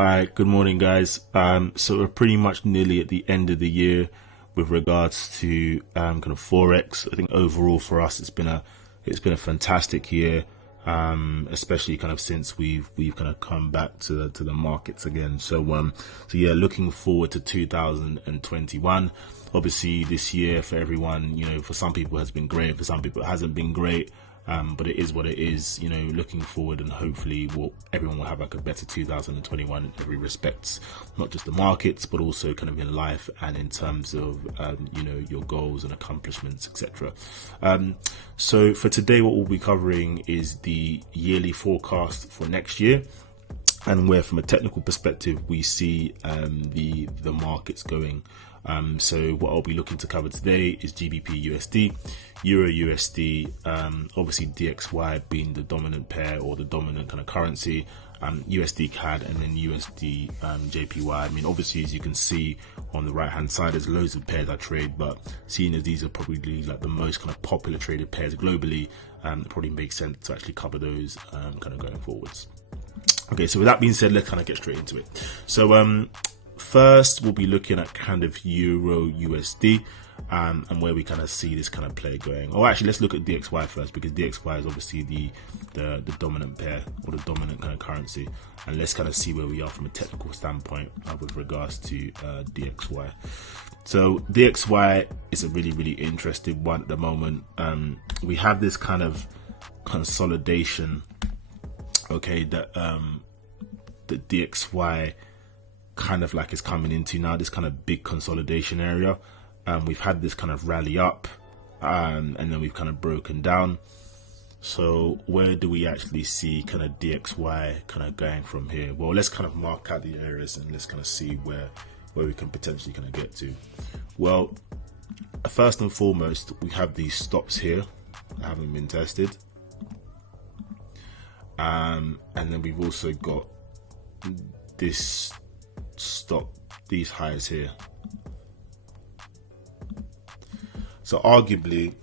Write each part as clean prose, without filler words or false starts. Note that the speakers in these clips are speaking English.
All right, good morning, guys. So we're pretty much nearly at the end of the year with regards to kind of forex. I think overall for us, it's been a fantastic year, especially kind of since we've kind of come back to the markets again. So yeah, looking forward to 2021. Obviously, this year for everyone, for some people has been great, for some people it hasn't been great. But it is what it is, looking forward, and hopefully everyone will have like a better 2021 in every respect, not just the markets, but also kind of in life and in terms of, your goals and accomplishments, etc. So for today, what we'll be covering is the yearly forecast for next year, and where from a technical perspective, we see the markets going. So what I'll be looking to cover today is GBPUSD, EURUSD, obviously DXY being the dominant pair or the dominant kind of currency, USDCAD and then USDJPY. I mean, obviously, as you can see on the right hand side, there's loads of pairs I trade, but seeing as these are probably like the most kind of popular traded pairs globally, it probably makes sense to actually cover those kind of going forwards. Okay, so with that being said, let's kind of get straight into it. So first, we'll be looking at kind of EURUSD and where we kind of see this kind of play going. Or actually, let's look at DXY first, because DXY is obviously the dominant pair or the dominant kind of currency. And let's kind of see where we are from a technical standpoint with regards to DXY. So DXY is a really, really interesting one at the moment. We have this kind of consolidation, okay, that the DXY kind of like is coming into now, this kind of big consolidation area. We've had this kind of rally up, and then we've kind of broken down. So where do we actually see kind of DXY kind of going from here? Well, let's kind of mark out the areas and let's kind of see where we can potentially kind of get to. Well, first and foremost, we have these stops here that haven't been tested, and then we've also got this stop, these highs here. So arguably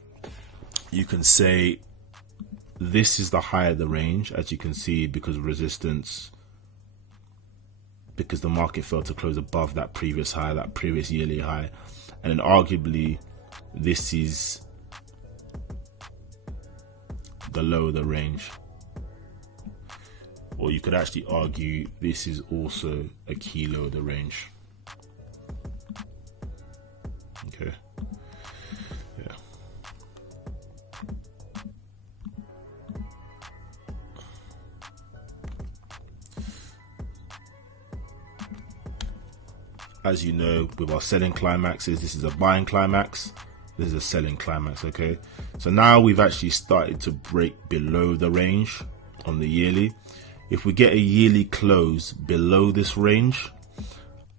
you can say this is the high of the range, as you can see, because of resistance, because the market failed to close above that previous high, that previous yearly high. And then arguably this is the low of the range, or you could actually argue this is also a key low of the range. Okay. Yeah. As you know, with our selling climaxes, this is a buying climax, this is a selling climax, okay? So now we've actually started to break below the range on the yearly. If we get a yearly close below this range,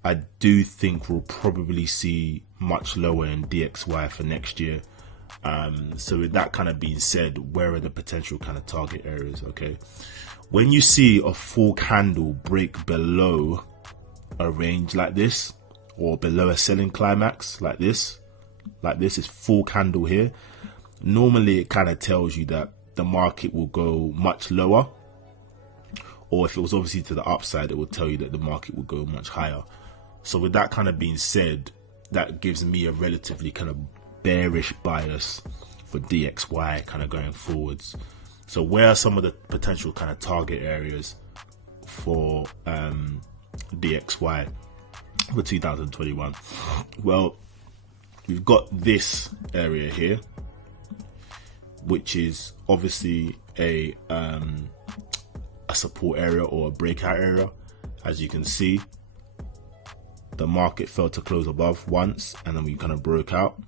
I do think we'll probably see much lower in DXY for next year. So with that kind of being said, where are the potential kind of target areas? Okay, when you see a full candle break below a range like this, or below a selling climax like this is full candle here, normally it kind of tells you that the market will go much lower. Or if it was obviously to the upside, it will tell you that the market will go much higher. So with that kind of being said, that gives me a relatively kind of bearish bias for DXY kind of going forwards. So where are some of the potential kind of target areas for DXY for 2021? Well, we've got this area here, which is obviously a support area or a breakout area. As you can see, the market failed to close above once, and then we kind of broke out.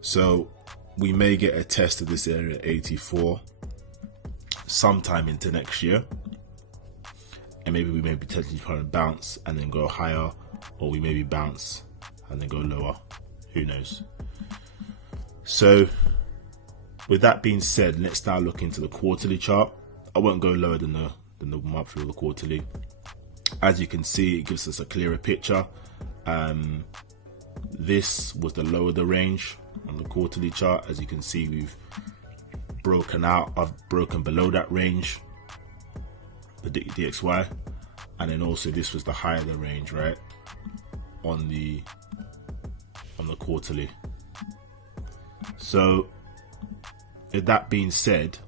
So we may get a test of this area 84 sometime into next year, and maybe we may potentially try to bounce and then go higher, or we maybe bounce and then go lower, who knows. So with that being said, let's now look into the quarterly chart. I won't go lower than the monthly or the quarterly. As you can see, it gives us a clearer picture. This was the lower of the range on the quarterly chart. As you can see, we've broken out. I've broken below that range, the DXY, and then also this was the high of the range, right, on the quarterly. So with that being said,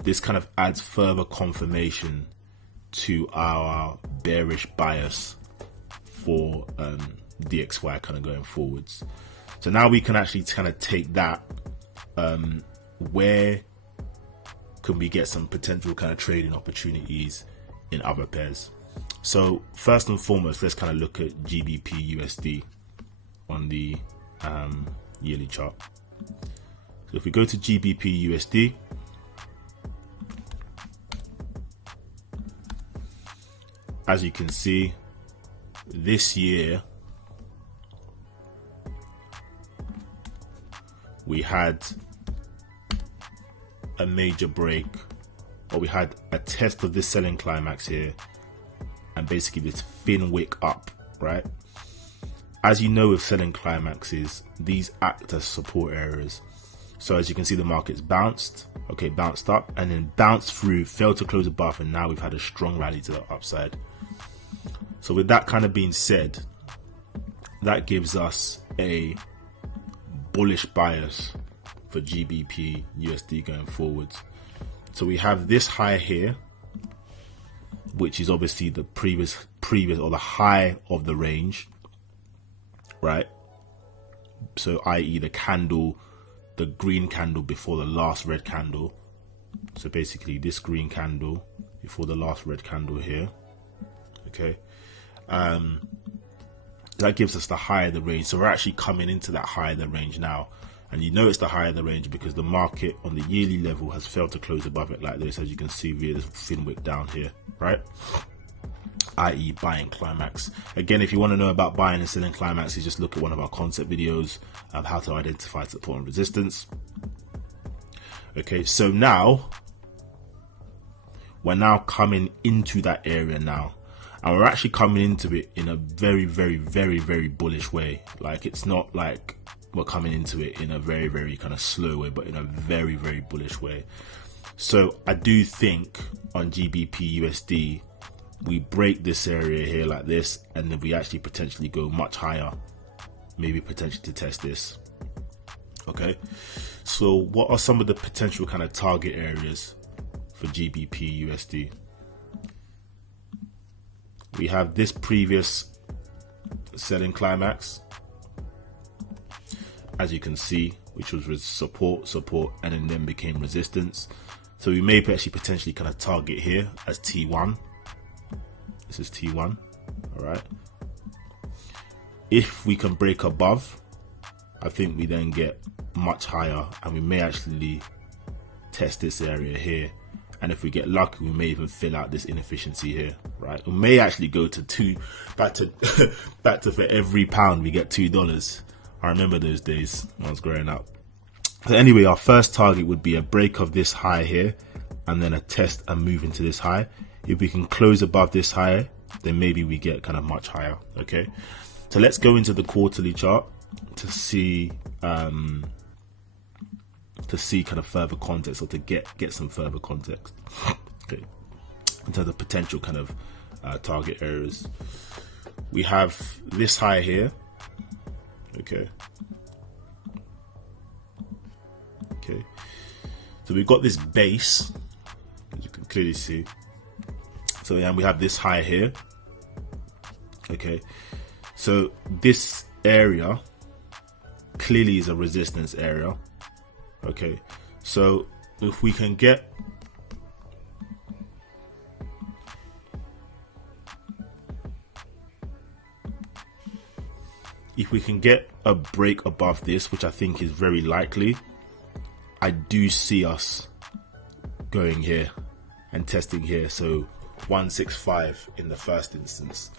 this kind of adds further confirmation to our bearish bias for DXY kind of going forwards. So now we can actually kind of take that, where can we get some potential kind of trading opportunities in other pairs. So first and foremost, let's kind of look at GBPUSD on the yearly chart. So if we go to GBPUSD, as you can see, this year we had a major break, or we had a test of this selling climax here, and basically this thin wick up, right? As you know with selling climaxes, these act as support areas. So as you can see, the market's bounced, okay, bounced up, and then bounced through, failed to close above, and now we've had a strong rally to the upside. So with that kind of being said, that gives us a bullish bias for GBP USD going forwards. So we have this high here, which is obviously the previous or the high of the range, right? So i.e. the candle, the green candle before the last red candle. So basically this green candle before the last red candle here, okay? That gives us the high of the range. So we're actually coming into that high of the range now, and you know it's the high of the range because the market on the yearly level has failed to close above it like this, as you can see via this thin wick down here, right? i.e. buying climax. Again, if you want to know about buying and selling climaxes, just look at one of our concept videos of how to identify support and resistance. Okay, so now we're now coming into that area now, and we're actually coming into it in a very, very, very, very bullish way. Like, it's not like we're coming into it in a very, very kind of slow way, but in a very, very bullish way. So I do think on GBPUSD, we break this area here like this, and then we actually potentially go much higher, maybe potentially to test this. Okay, so what are some of the potential kind of target areas for GBPUSD? We have this previous selling climax, as you can see, which was with support, and then became resistance. So we may actually potentially kind of target here as T1. This is T1, all right? If we can break above, I think we then get much higher, and we may actually test this area here. And if we get lucky, we may even fill out this inefficiency here, right? We may actually go to back to for every pound we get $2. I remember those days when I was growing up. So anyway, our first target would be a break of this high here, and then a test and move into this high. If we can close above this high, then maybe we get kind of much higher. Okay, so let's go into the quarterly chart to see kind of further context, or to get some further context. Okay, in terms of potential kind of target areas, we have this high here. Okay, so we've got this base, as you can clearly see. So yeah, we have this high here. Okay, so this area clearly is a resistance area. Okay, so if we can get a break above this, which I think is very likely, I do see us going here and testing here. So 165 in the first instance,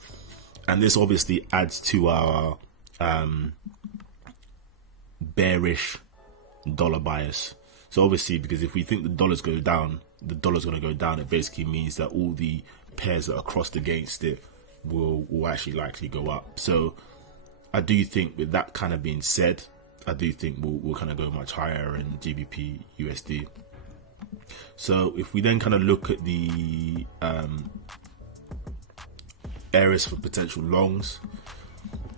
and this obviously adds to our bearish dollar bias. So obviously, because if we think the dollars go down, the dollar's going to go down, it basically means that all the pairs that are crossed against it will actually likely go up. So I do think, with that kind of being said, I do think we'll kind of go much higher in GBP USD. So if we then kind of look at the areas for potential longs,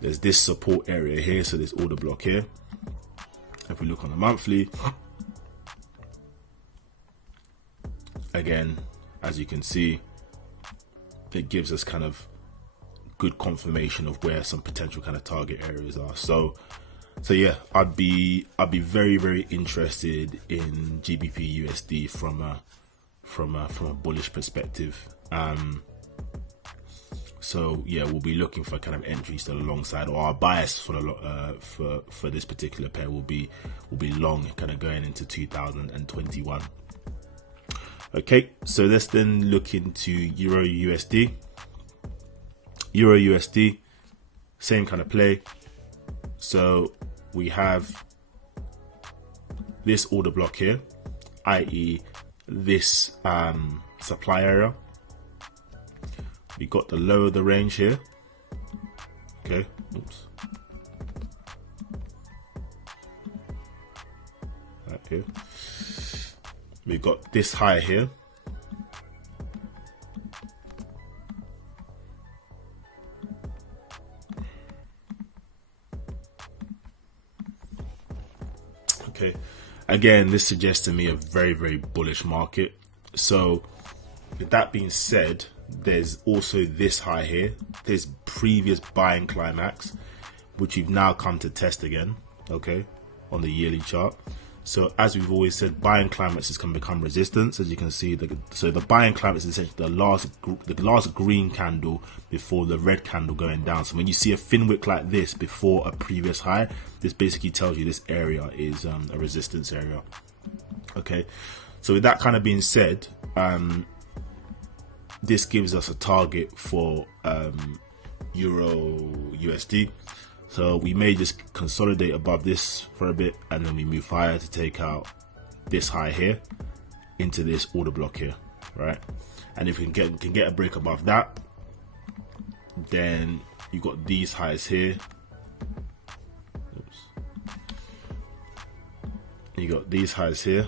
there's this support area here, so this order block here. If we look on the monthly, again, as you can see, it gives us kind of good confirmation of where some potential kind of target areas are. So yeah, I'd be very, very interested in GBPUSD from a bullish perspective. So yeah, we'll be looking for kind of entries to the long side, or our bias for the for this particular pair will be long, kind of going into 2021. Okay, so let's then look into EURUSD. EURUSD, same kind of play. So we have this order block here, i.e. this supply area. We got the low of the range here. Okay, oops. Right here. We got this high here. Okay, again, this suggests to me a very, very bullish market. So with that being said, there's also this high here, this previous buying climax, which we've now come to test again, okay, on the yearly chart. So as we've always said, buying climaxes can become resistance. As you can see, so the buying climax is essentially the last green candle before the red candle going down. So when you see a thin wick like this before a previous high, this basically tells you this area is a resistance area. Okay, so with that kind of being said, this gives us a target for EURUSD. So we may just consolidate above this for a bit, and then we move higher to take out this high here into this order block here, right? And if we can get a break above that, then you got these highs here. Oops. You got these highs here,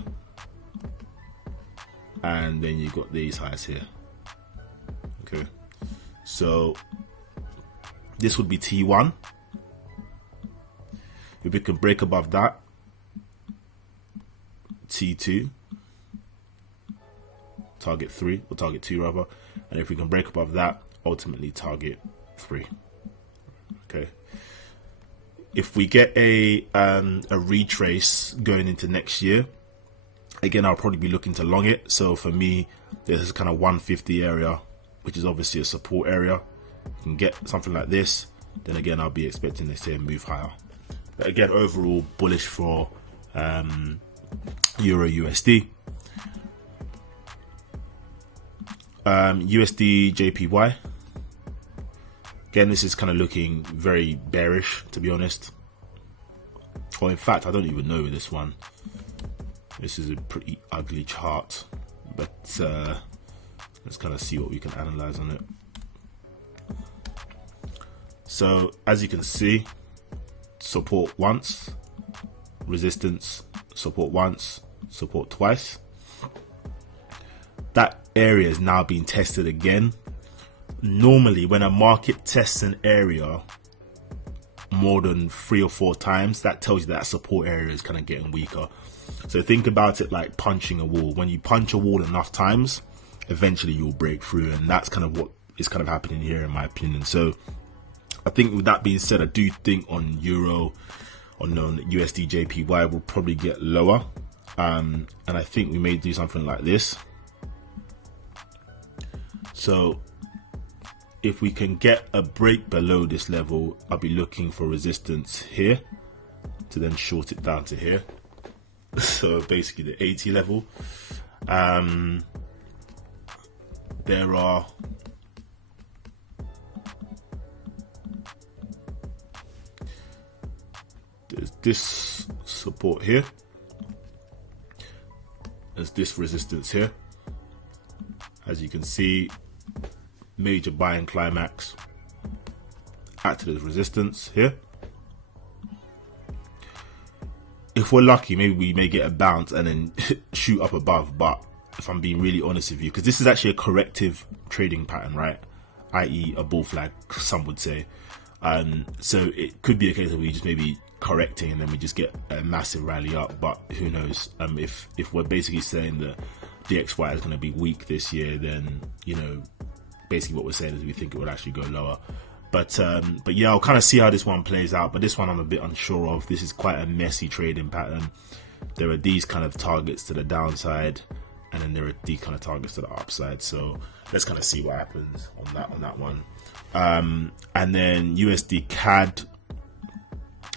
and then you got these highs here. Okay, so this would be T1. If we can break above that, T2, target 3, or target 2 rather, and if we can break above that, ultimately target 3. Okay. If we get a retrace going into next year, again, I'll probably be looking to long it. So for me, there's this kind of 150 area, which is obviously a support area. You can get something like this, then again, I'll be expecting this to move higher. But again, overall bullish for EURUSD. USDJPY. Again, this is kind of looking very bearish, to be honest. Or in fact, I don't even know this one. This is a pretty ugly chart, but let's kind of see what we can analyze on it. So as you can see, support once, resistance, support once, support twice. That area is now being tested again. Normally when a market tests an area more than 3 or 4 times, that tells you that support area is kind of getting weaker. So think about it like punching a wall. When you punch a wall enough times, eventually you'll break through, and that's kind of what is kind of happening here in my opinion. So I think with that being said, I do think on USDJPY will probably get lower, and I think we may do something like this. So if we can get a break below this level, I'll be looking for resistance here to then short it down to here. So basically the 80 level. There's this support here. There's this resistance here. As you can see, major buying climax acted as resistance here. If we're lucky, maybe we may get a bounce and then shoot up above, but if I'm being really honest with you, because this is actually a corrective trading pattern, right? I.e. a bull flag, some would say. So it could be a case of we just maybe correcting and then we just get a massive rally up, but who knows? If we're basically saying that DXY is going to be weak this year, then, you know, basically what we're saying is we think it would actually go lower. But yeah, I'll kind of see how this one plays out. But this one I'm a bit unsure of. This is quite a messy trading pattern. There are these kind of targets to the downside, and then there are these kind of targets to the upside. So let's kind of see what happens on that one. And then USD-CAD.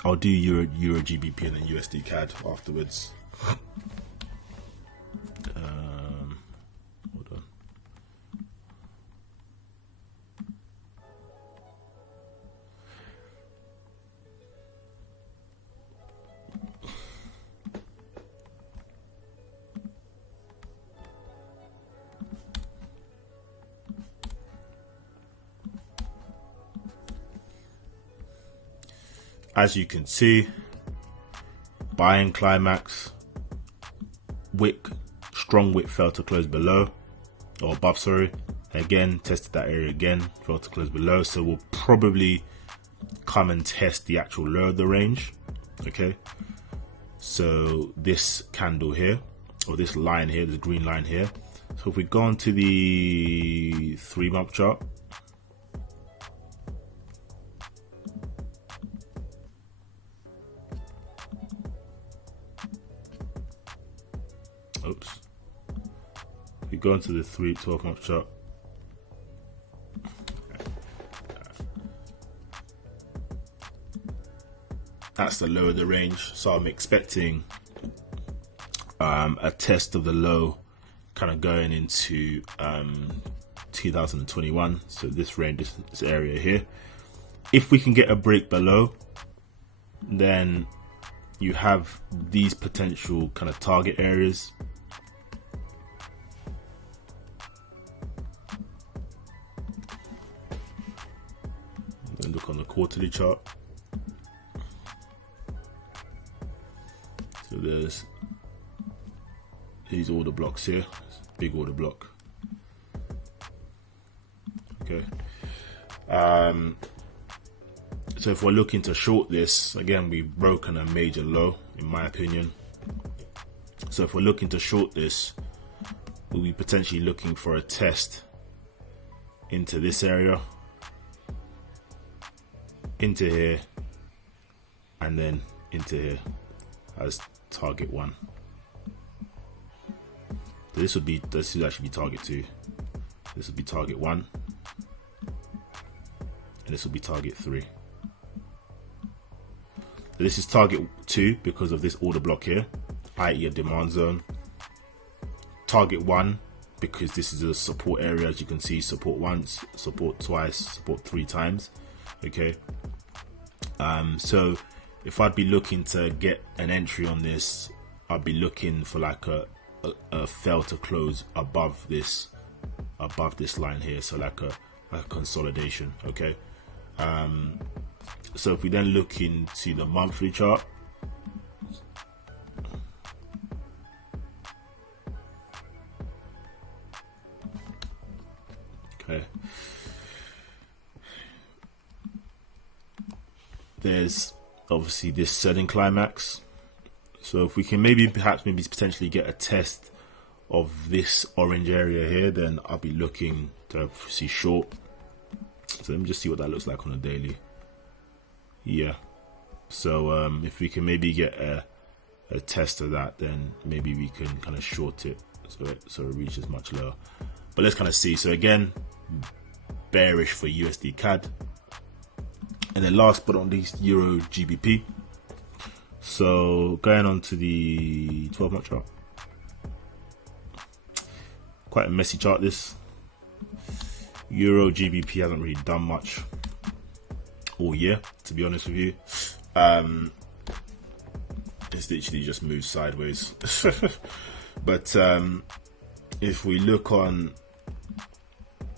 I'll do EURGBP and then USD-CAD afterwards. Hold on. As you can see, buying climax, wick, strong wick fell to close below or above, sorry. Again, tested that area again, fell to close below. So we'll probably come and test the actual low of the range. Okay. So this candle here, or this line here, the green line here. So if we go on to the 3-month chart, oops. We go into the 12-month chart. That's the low of the range. So I'm expecting a test of the low kind of going into 2021. So this range, this area here. If we can get a break below, then you have these potential kind of target areas. And look on the quarterly chart. So there's these order blocks here, big order block. Okay. So if we're looking to short this, again, we've broken a major low, in my opinion. So if we're looking to short this, we'll be potentially looking for a test into this area, into here, and then into here as target 1. So this would actually be target 2. This would be target 1, and this will be target 3. So this is target 2 because of this order block here, i.e. a demand zone. Target 1 because this is a support area, as you can see, support once, support twice, support 3 times. Okay. So if I'd be looking to get an entry on this, I'd be looking for like a fail to close above this line here, so like a consolidation. Okay. So if we then look into the monthly chart, okay, there's obviously this selling climax. So if we can perhaps potentially get a test of this orange area here, then I'll be looking to see short. So let me just see what that looks like on a daily. Yeah. So if we can maybe get a test of that, then maybe we can kind of short it so it reaches much lower. But let's kind of see. So again, bearish for USD-CAD. And then last but not least, EURGBP. So going on to the 12-month chart. Quite a messy chart this. EURGBP hasn't really done much all year, to be honest with you. It's literally just moved sideways. But if we look on,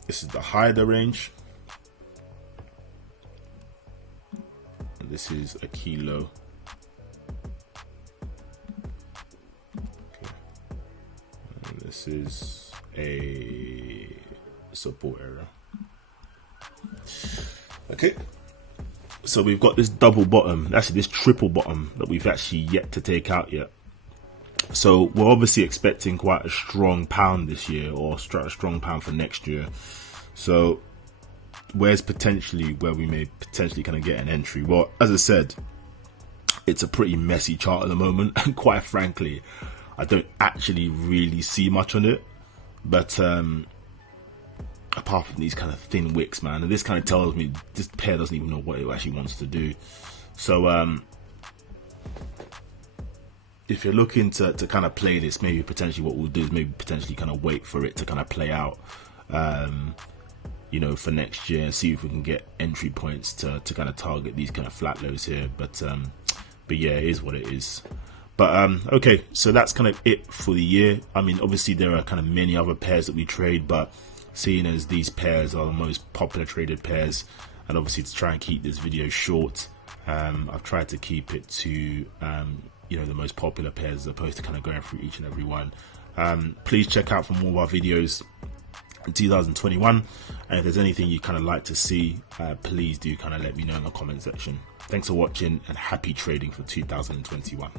this is the high of the range. And this is a key low. Okay. And this is a support area. Okay, so we've got this double bottom, actually this triple bottom that we've actually yet to take out yet. So we're obviously expecting quite a strong pound this year, or a strong pound for next year. So where's potentially where we may potentially kind of get an entry? Well, as I said, it's a pretty messy chart at the moment, and quite frankly, I don't actually really see much on it. But apart from these kind of thin wicks, man, and this kind of tells me this pair doesn't even know what it actually wants to do. So if you're looking to kind of play this, maybe potentially what we'll do is maybe potentially kind of wait for it to kind of play out, you know, for next year, and see if we can get entry points to kind of target these kind of flat lows here. But yeah, it is what it is. But okay, so that's kind of it for the year. I mean, obviously there are kind of many other pairs that we trade, but seeing as these pairs are the most popular traded pairs, and obviously to try and keep this video short, I've tried to keep it to you know, the most popular pairs as opposed to kind of going through each and every one. Please check out for more of our videos in 2021, and if there's anything you kind of like to see, please do kind of let me know in the comment section. Thanks for watching, and happy trading for 2021.